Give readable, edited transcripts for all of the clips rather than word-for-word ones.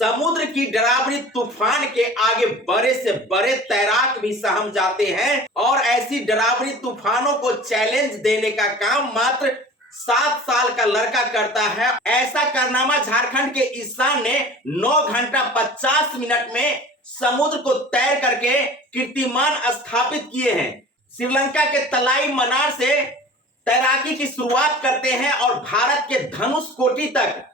समुद्र की डरावनी तूफान के आगे बड़े से बड़े तैराक भी सहम जाते हैं और ऐसी डरावनी तूफानों को चैलेंज देने का काम मात्र 7 साल का लड़का करता है। ऐसा कारनामा झारखंड के ईशान ने 9 घंटा 50 मिनट में समुद्र को तैर करके कीर्तिमान स्थापित किए हैं। श्रीलंका के तलाई मनार से तैराकी की शुरुआत करते हैं और भारत के धनुषकोटी तक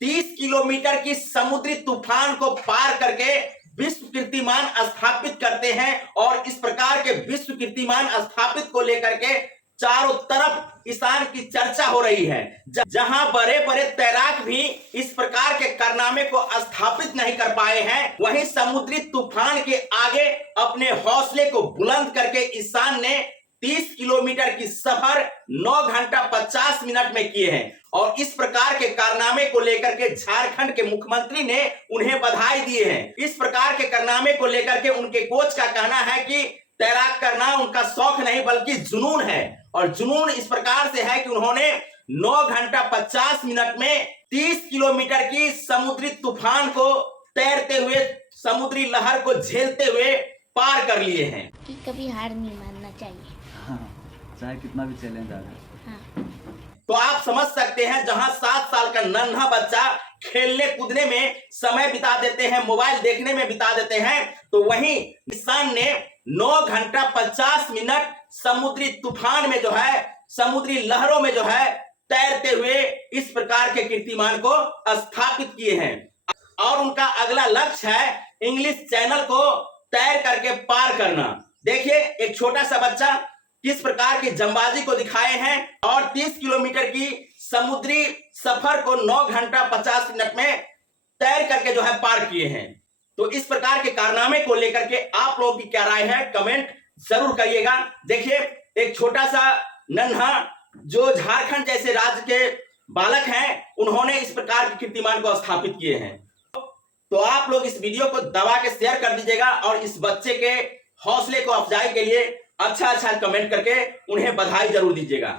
30 किलोमीटर की समुद्री तूफान को पार करके विश्व कीर्तिमान स्थापित करते हैं और इस प्रकार के विश्व कीर्तिमान स्थापित को लेकर के चारों तरफ ईशान की चर्चा हो रही है। जहां बड़े बड़े तैराक भी इस प्रकार के कारनामे को स्थापित नहीं कर पाए हैं, वहीं समुद्री तूफान के आगे अपने हौसले को बुलंद करके ईशान ने 30 किलोमीटर की सफर 9 घंटा 50 मिनट में किए हैं और इस प्रकार के कारनामे को लेकर के झारखंड के मुख्यमंत्री ने उन्हें बधाई दिए हैं। इस प्रकार के कारनामे को लेकर के उनके कोच का कहना है कि तैराक करना उनका शौक नहीं बल्कि जुनून है और जुनून इस प्रकार से है कि उन्होंने 9 घंटा 50 मिनट में 30 किलोमीटर की समुद्री तूफान को तैरते हुए समुद्री लहर को झेलते हुए पार कर लिए हैं। कि कभी हार नहीं मानना चाहिए। हाँ, चाहे कितना भी चैलेंज आ जाए। हाँ। तो आप समझ सकते हैं, जहां 7 साल का नन्हा बच्चा खेलने कूदने में समय बिता देते हैं, मोबाइल देखने में बिता देते हैं, तो वहीं ईशान ने 9 घंटा 50 मिनट समुद्री तूफान में जो है, समुद्री लहरों में जो है तैरते हुए इस प्रकार के कीर्तिमान को स्थापित किए हैं और उनका अगला लक्ष्य है इंग्लिश चैनल को तैर करके पार करना। देखिए, एक छोटा सा बच्चा किस प्रकार की जंबाजी को दिखाए हैं और 30 किलोमीटर की समुद्री सफर को 9 घंटा 50 मिनट में तैर करके जो है पार किए हैं। तो इस प्रकार के कारनामे को लेकर के आप लोगों की क्या राय है, कमेंट जरूर करिएगा। देखिए, एक छोटा सा नन्हा जो झारखंड जैसे राज्य के बालक हैं, उन्होंने इस प्रकार के कीर्तिमान को स्थापित किए हैं। तो आप लोग इस वीडियो को दबा के शेयर कर दीजिएगा और इस बच्चे के हौसले को अफजाई के लिए अच्छा कमेंट करके उन्हें बधाई जरूर दीजिएगा।